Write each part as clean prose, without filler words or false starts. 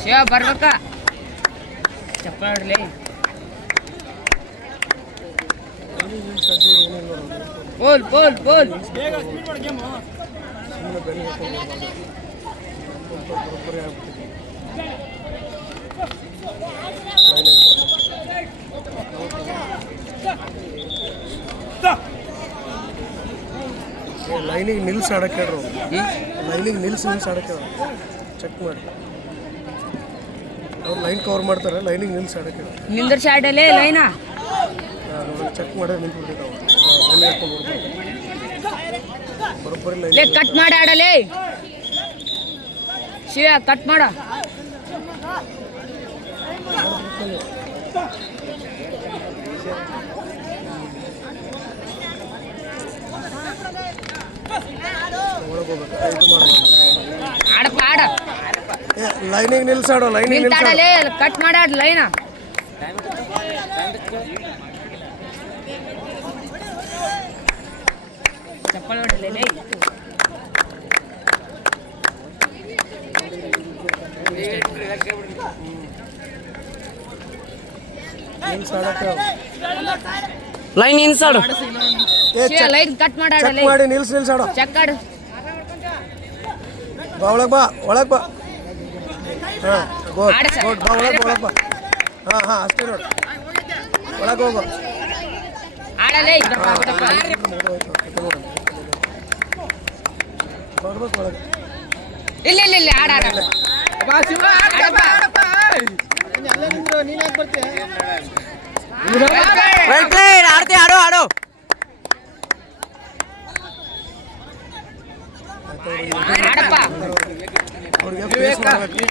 ಶಿವ ಬರ್ಬೇಕ ಚಪ್ಪಾಡ್ಲಿ ಬೋಲ್ ಬೋಲ್ ಬೋಲ್ ಲೈನಿಗೆ ನಿಲ್ಸಿ ಆಡಕ್ಕೆ ಹೇಳ್ರು ಲೈನಿಗೆ ನಿಲ್ಸಿ ಆಡಕ್ಕೆ ಚೆಕ್ ಮಾಡಿ ಅವ್ರು ಲೈನ್ ಕವರ್ ಮಾಡ್ತಾರೆ ಲೈನಿಗೆ ನಿಲ್ಸಿ ಆಡಕ್ಕೆ ನಿಂದರ್ಸಿ ಆಡಲೇ ಲೈನಾ ಚೆಕ್ ಮಾಡಿ ನಿಂತ್ಬಿಟ್ಟಿದ್ದಾವೆ ಬರೋಬ್ಬರಿ ಲೇ ಲೈನ್ ಕಟ್ ಮಾಡಿ ಆಡಲೇ ಶಿವ ಕಟ್ ಮಾಡ ಆಡಪ್ಪ ಆಡ ಲೈನಿಗೆ ನಿಲ್ಸಾಡೋ ಲೈನಿಗೆ ನಿಂತಾಡಲೇ ಕಟ್ ಮಾಡಿ ಆಡ ಲೈನ ಚಪ್ಪಲ್ ಹೊಡಲೇ ಲೈನ್ ಇನ್ಸಾಡು ಲೈನ್ ಕಟ್ ಮಾಡಿ ಚೆಕ್ ಆಡಲೇ ಮಾಡಿ ನಿಲ್ಸಾಡೋ ಚೆಕ್ ಆಡು ಬಾ ಒಳಗೆ ಬಾ ಒಳಗೆ ಬಾ ಹಾಂ ಗೋಡ್ ಆಡು ಸರ್. ಗೋಡ್ ಬಾ ಒಳಗೆ ಬಾ ಹಾಂ ಅಷ್ಟೇ ನೋಡು ಒಳಗೆ ಹೋಗು ಆಡಲೇ ಬರ್ಬೇಕು ಒಳಗೆ ಇಲ್ಲ ಇಲ್ಲ ಇಲ್ಲ ಆಡ ಆಡ ವೆಲ್ ಪ್ಲೇ ಆಡ್ತಿ ಆಡು ಆಡು ಆಡಪ್ಪ ಅವ್ರಿಗೆ ಫೇಸ್ ಮಾಡ್ಬೇಕು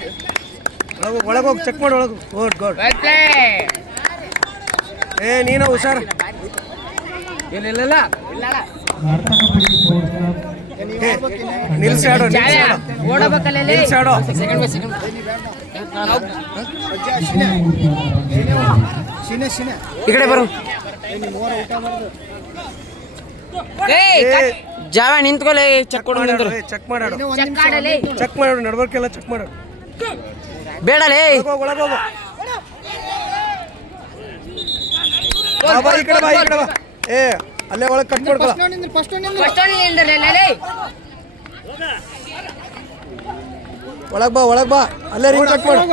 ಒಳಗೆ ಹೋಗಿ ಚೆಕ್ ಮಾಡಿ ಒಳಗೆ ಗೋಡ್ ಗೋಡ್ ವೆಲ್ ಪ್ಲೇ ಏ ನೀನು ಹುಷಾರು ಇಲ್ಲ ನಿಲ್ಸಾಡೋ ಓಡಬೇಕಲ್ಲ ನಿಲ್ಸಾಡೋ ಈ ಕಡೆ ಬರು ಜಾವ ನಿಂತ್ಕೊಲೆ ಚೆಕ್ ಕೊಡು ನಿಂದ್ರು ಚೆಕ್ ಮಾಡಾಡು ಚೆಕ್ ಆಡಲೇ ಚೆಕ್ ಮಾಡು ನಡ್ಬರ್ಕೆಲ್ಲ ಚೆಕ್ ಮಾಡು ಬೇಡಲೇ ಒಳಗೋಗು ಬಾ ಈ ಕಡೆ ಬಾ ಏ ಅಲ್ಲೇ ಒಳಗೆ ಕಟ್ ಮಾಡ್ಕೊಳ ಫಸ್ಟ್ ನಿಂದಲೇ ಒಳಗೆ ಬಾ ಅಲ್ಲೇ ರಿಂಗ್ ಕಟ್ ಮಾಡು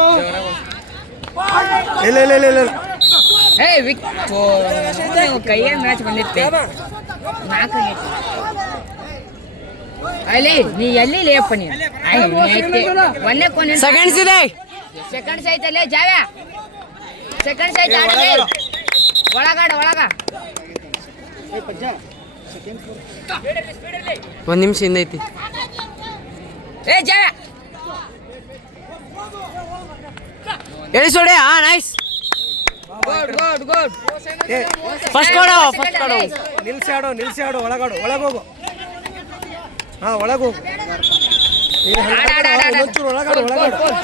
ಇಲ್ಲ ಹೇ ವಿಕ್ ಕೈಯ ಮ್ಯಾಚ್ ಬಂದಿತ್ತೆ ನಾಲ್ಕು ಅಲ್ಲಿ ನೀ ಎಲ್ಲಿ ಲೇಪ್ಪ ನೀ ಒಂದೇ ಕೊನೆ ಸೆಕೆಂಡ್ಸ್ ಇದೆ ಸೆಕೆಂಡ್ಸ್ ಐತಲ್ಲೇ ಜಾವ್ಯ ಸೆಕೆಂಡ್ಸ್ ಐತೆ ಆಡಲೇ ಒಳಗಾಡ ಒಂದ್ ನಿಮಿಷ ಹಿಂದೈತಿ ಏ ಜಾವ್ಯ ಎಳಿಸೋಡೆ ಹಾ ನೈಸ್ ಗುಡ್ ಫಸ್ಟ್ ಕೊಡು ನಿಲ್ಸಿ ಆಡು ಒಳಗೋಗು ಹಾಂ ಒಳಗೋಗು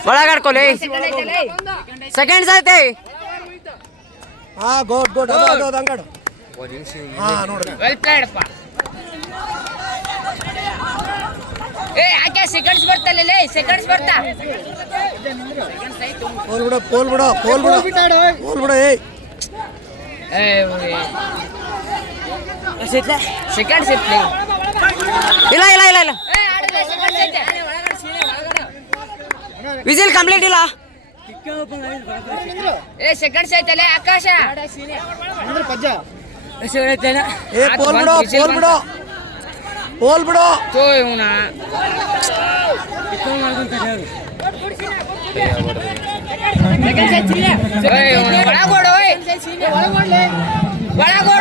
ಒಳಗಾಡ್ಕೊಲೆ ಸೆಕೆಂಡ್ಸ್ ಐತೆ ಹಾಂ ಗೋಡ್ ಅದು ಹಂಗಾಡು ಹಾಂ ನೋಡ್ರಿ ವೆಲ್ ಪ್ಲೇಡಪ್ಪ ಏ ಯಾಕೆ ಸೆಕೆಂಡ್ಸ್ ಬರ್ತಲ್ಲೇ ಸೆಕೆಂಡ್ಸ್ ಬರ್ತಾ ಪೋಲ್ ಬಿಡ ಸೆಕೆಂಡ್ಸ್ ಇತ್ತು ಇಲ್ಲ ವಿಸಿಲ್ ಕಂಪ್ಲೀಟ್ ಇಲ್ಲ ಏ ಸೆಕೆಂಡ್ಸ್ ಐತಲ್ಲೇ ಆಕಾಶ ಏ ಪೋಲ್ ಬಿಡು ತೋ ಇವನ ಒಳಗೋಡು